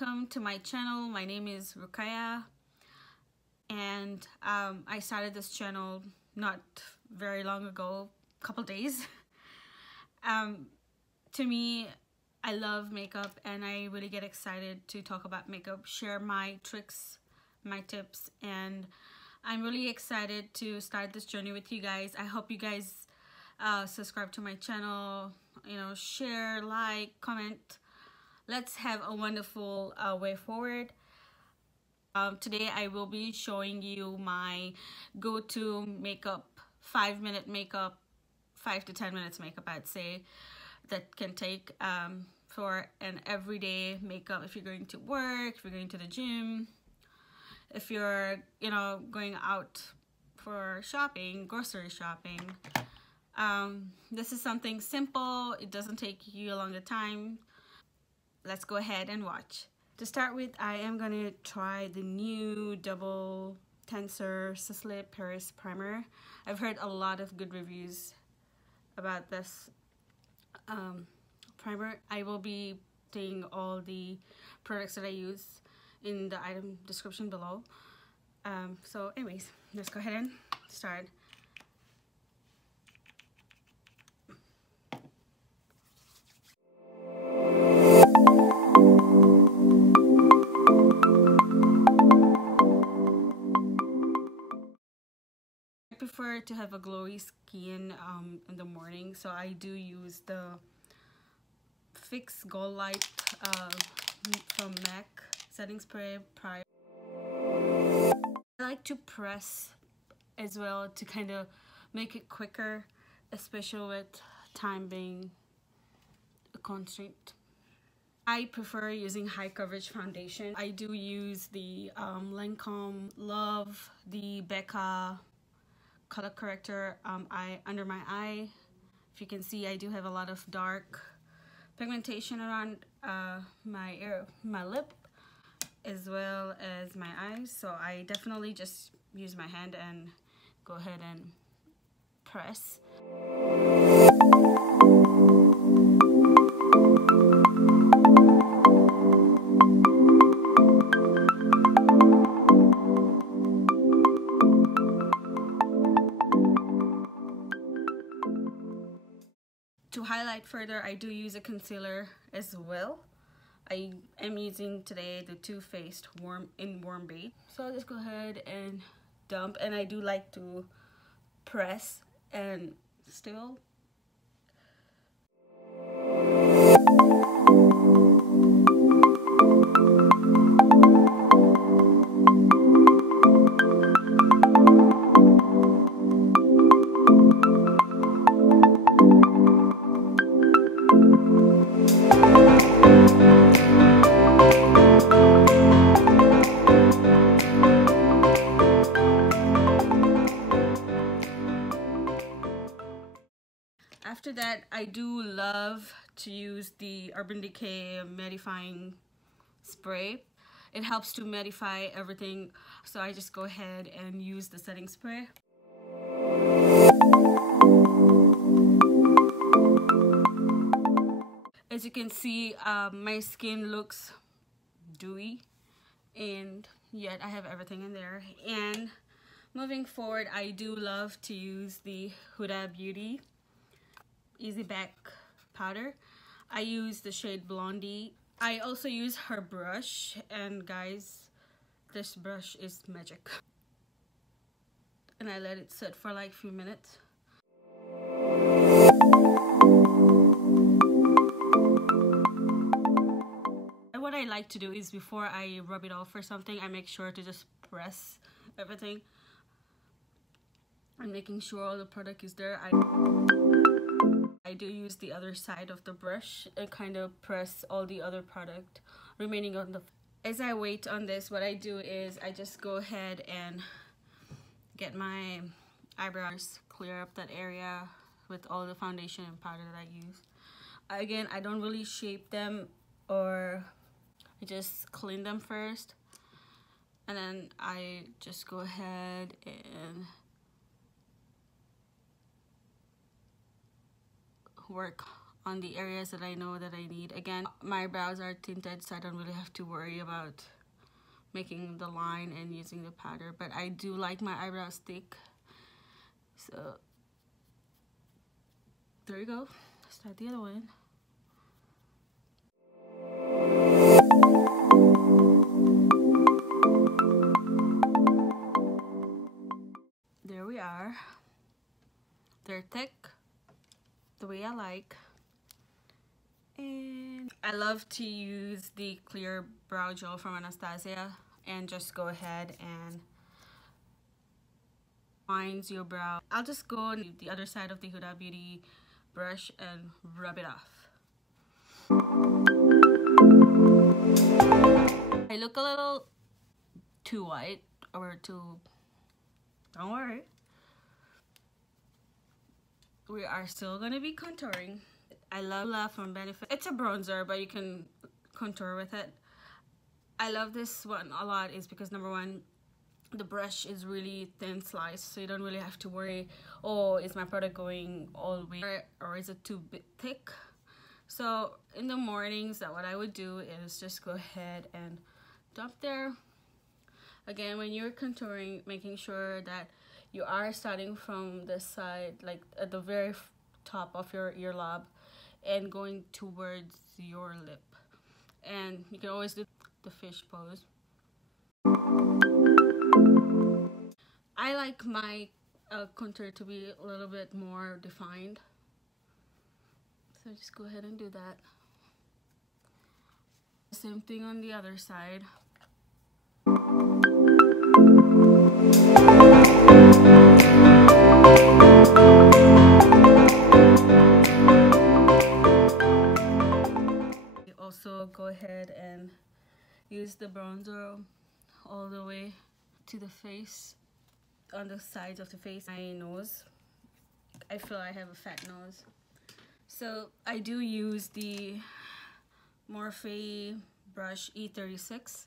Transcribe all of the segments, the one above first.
welcome to my channel. My name is Rukaya, and I started this channel not very long ago, a couple days. To me, I love makeup and I really get excited to talk about makeup, share my tricks, my tips, and I'm really excited to start this journey with you guys. I hope you guys subscribe to my channel, share, like, comment. Let's have a wonderful way forward. Today I will be showing you my go-to makeup, 5-minute makeup, 5 to 10 minutes makeup, I'd say, that can take for an everyday makeup. If you're going to work, if you're going to the gym, if you're going out for shopping, grocery shopping. This is something simple. It doesn't take you a longer time. Let's go ahead and watch. To start with, I am going to try the new double Tenseur SISLEY Paris primer. I've heard a lot of good reviews about this primer. I will be putting all the products that I use in the item description below. So anyways, let's go ahead and start. I prefer to have a glowy skin in the morning, so I do use the Fix GOLDLITE from MAC setting spray prior. I like to press as well to kind of make it quicker, especially with time being a constraint. I prefer using high coverage foundation. I do use the LANCOME, love the BECCA color corrector under my eye. If you can see, I do have a lot of dark pigmentation around my lip as well as my eyes, so I definitely just use my hand and go ahead and press. To highlight further, I do use a concealer as well. I am using today the Too Faced Warm Beige. So I'll just go ahead and dump, and I do like to press and still. After that, I do love to use the Urban Decay mattifying spray. It helps to mattify everything, so I just go ahead and use the setting spray. As you can see, my skin looks dewy, and yet I have everything in there. And moving forward, I do love to use the Huda Beauty Easy Back powder. I use the shade Blondie. I also use her brush, and guys, this brush is magic. And I let it sit for like a few minutes. And what I like to do is, before I rub it off or something, I make sure to just press everything and making sure all the product is there. I do use the other side of the brush and kind of press all the other product remaining on the. As I wait on this, what I do is I just go ahead and get my eyebrows, clear up that area with all the foundation and powder that I use. Again, I don't really shape them, or I just clean them first, and then I just go ahead and work on the areas that I know that I need. Again, my brows are tinted, so I don't really have to worry about making the line and using the powder, but I do like my eyebrows thick. So there you go. Start the other one. There we are. They're thick, the way I like. And I love to use the clear brow gel from Anastasia and just go ahead and lines your brow. I'll just go on the other side of the Huda Beauty brush and rub it off. I look a little too white or too... Don't worry. We are still gonna be contouring. I love Hoola from Benefit. It's a bronzer, but you can contour with it. I love this one a lot is because number one, the brush is really thin sliced, so you don't really have to worry, oh, is my product going all the way or is it too thick? So in the mornings, that what I would do is just go ahead and dump there. Again, when you're contouring, making sure that you are starting from this side, like at the very top of your lob, and going towards your lip. And you can always do the fish pose. I like my contour to be a little bit more defined, so just go ahead and do that. Same thing on the other side. Also go ahead and use the bronzer all the way to the face, on the sides of the face. My nose, I feel I have a fat nose, so I do use the MORPHE brush E36.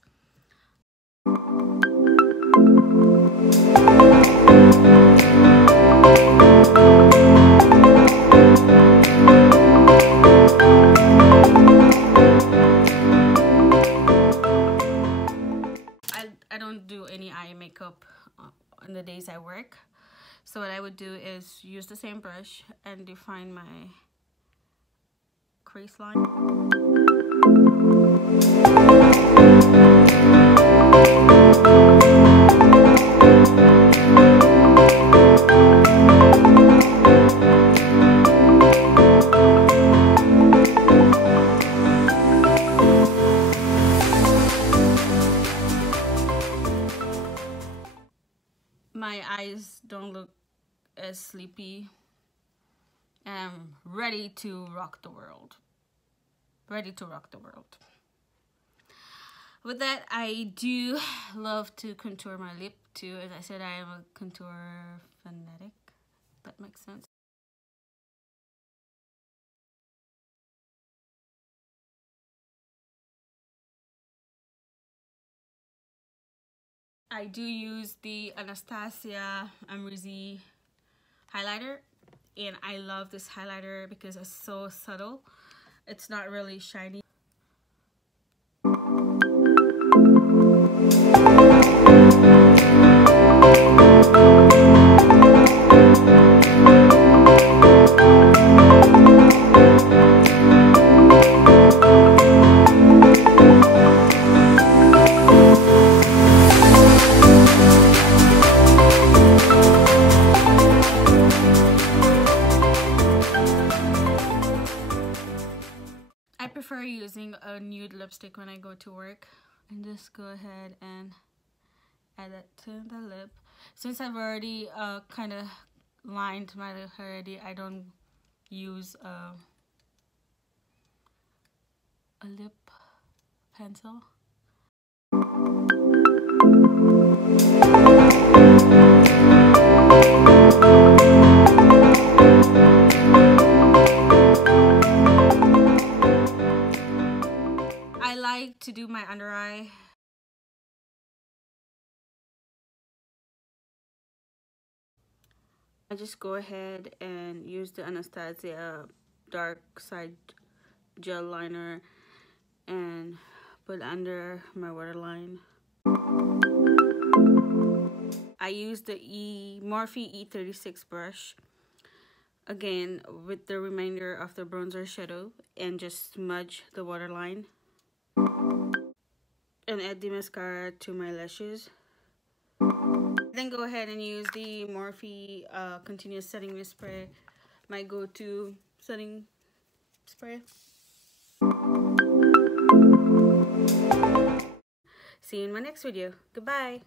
I don't do any eye makeup on the days I work, so what I would do is use the same brush and define my crease line. My eyes don't look as sleepy. I'm ready to rock the world. Ready to rock the world. With that, I do love to contour my lip too. As I said, I am a contour fanatic. If that makes sense. I do use the Anastasia Amrezy highlighter, and I love this highlighter because it's so subtle. It's not really shiny. Using a nude lipstick when I go to work, and just go ahead and add that to the lip. Since I've already kind of lined my lip already, I don't use a lip pencil. I like to do my under eye. I just go ahead and use the Anastasia DARKSIDE gel liner and put under my waterline. I used the MORPHE E36 brush again with the remainder of the bronzer shadow and just smudge the waterline and add the mascara to my lashes. Then go ahead and use the MORPHE continuous setting mist spray, my go-to setting spray. See you in my next video. Goodbye.